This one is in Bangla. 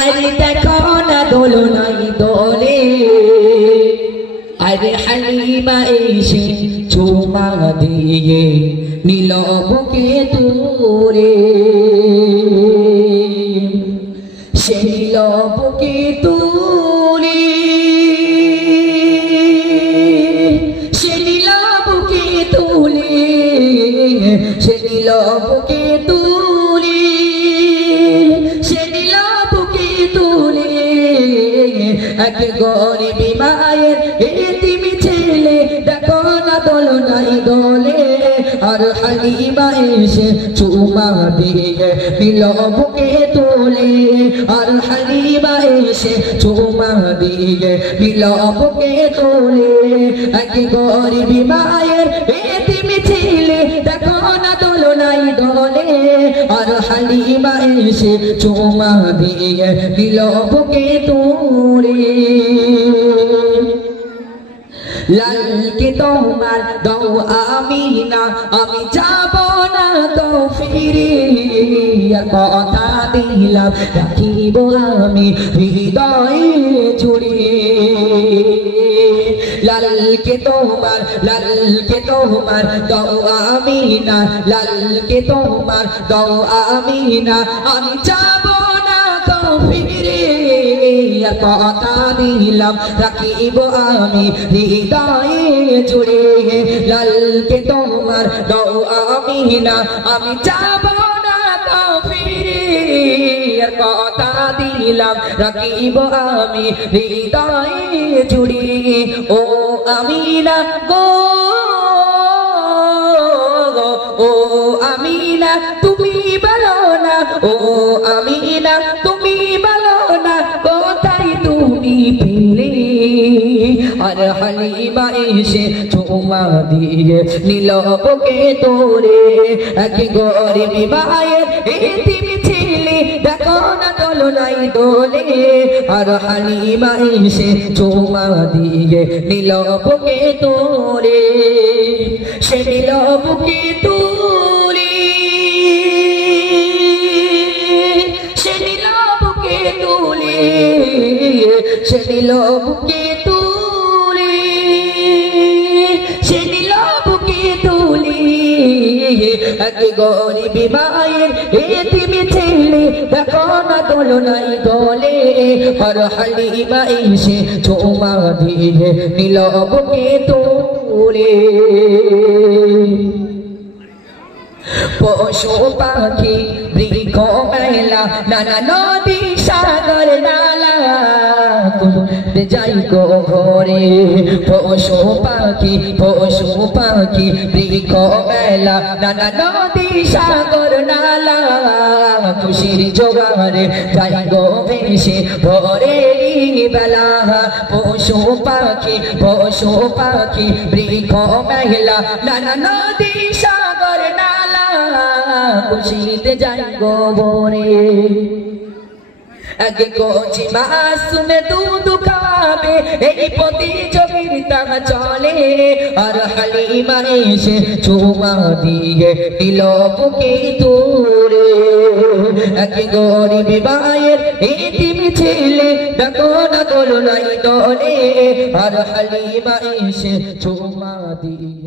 আরে দেখো না দোলনাই দোলে, আরে হালিমা এসে চুমা দিয়ে নিল বুকে তুলে, সে নিল বুকে তুলে, সে নিল বুকে তুলে, সে নিল বুকে তুলে, সে নিল বুকে তুলে। এক গরিব মায়ের এতিম ছেলে দেখো না দোলনাই দোলে, আর হালিমা এসে চুমা দিয়ে নিল বুকে তোলে, আর হালিমা এসে চুমা দিয়ে নিল বুকে তোলে। এক গরিব মায়ের এতিম ছেলে দেখো না দোলনাই দোলে, আর হালিমা এসে চুমা দিয়ে নিল বুকে তোলে। লালকে তোমার দাও আমিনা, আমি যাব না তো ফিরে, কথা দিলাম রাখিব আমি হৃদয়ে জুড়ে। লালকে তোমার দাও আমিনা, লালকে তোমার দাও আমিনা, আমি যাব না তো ফিরে, কথা দিলাম রাখিব আমি হৃদয়ে জুড়ে। লালকে তোমার দাও আমিনা, আমি যাব না তো ফিরে, কথা দিলাম রাখিব আমি হৃদয়ে জুড়ে। ও আমিনা গো, ও আমিনা তুমি বলো না, ও আমিনা তুমি বলো না, কোথায় তুমি পেলে? আর হালিমা এসে চুমা দিয়ে নিল বুকে তোলে। এক গরিব মায়ের এতিম ছেলে দেখো না দোলনাই দোলে, আর হালিমা এসে চুমা দিয়ে নিল বুকে তোলে, সে নিল বুকে তোলে, সে নিল বুকে তোলে, সে নিল বুকে তোলে, সে নিল বুকে তোলে। এক গরিব মায়ের এতিম ছেলে দেখো না দোলনাই দোলে, আর হালিমা এসে চুমা দিয়ে নিল বুকে তোলে। পশু পাখি বৃক্ষ মেলা নানা নদী সাগর নালা যাই গো ঘরে। পশু পাখি বৃক্ষ মেলা নানা নদী সাগর নালা, খুশির জোগারে যাই গো ভেসে ভোরে বেলা। পশু পাখি বৃক্ষ মেলা নানা নদী সাগর নালা, খুশিতে যাই গো ভোরে। এক কচি মাসুমে দুধ খাবে এই প্রতিযোগিতা চলে, আর হালিমা এসে চুমা দিয়ে নিল বুকে তোলে। এক গরিব মায়ের এতিম ছেলে দেখো না দোলনাই দোলে, আর হালিমা এসে চুমা দিয়ে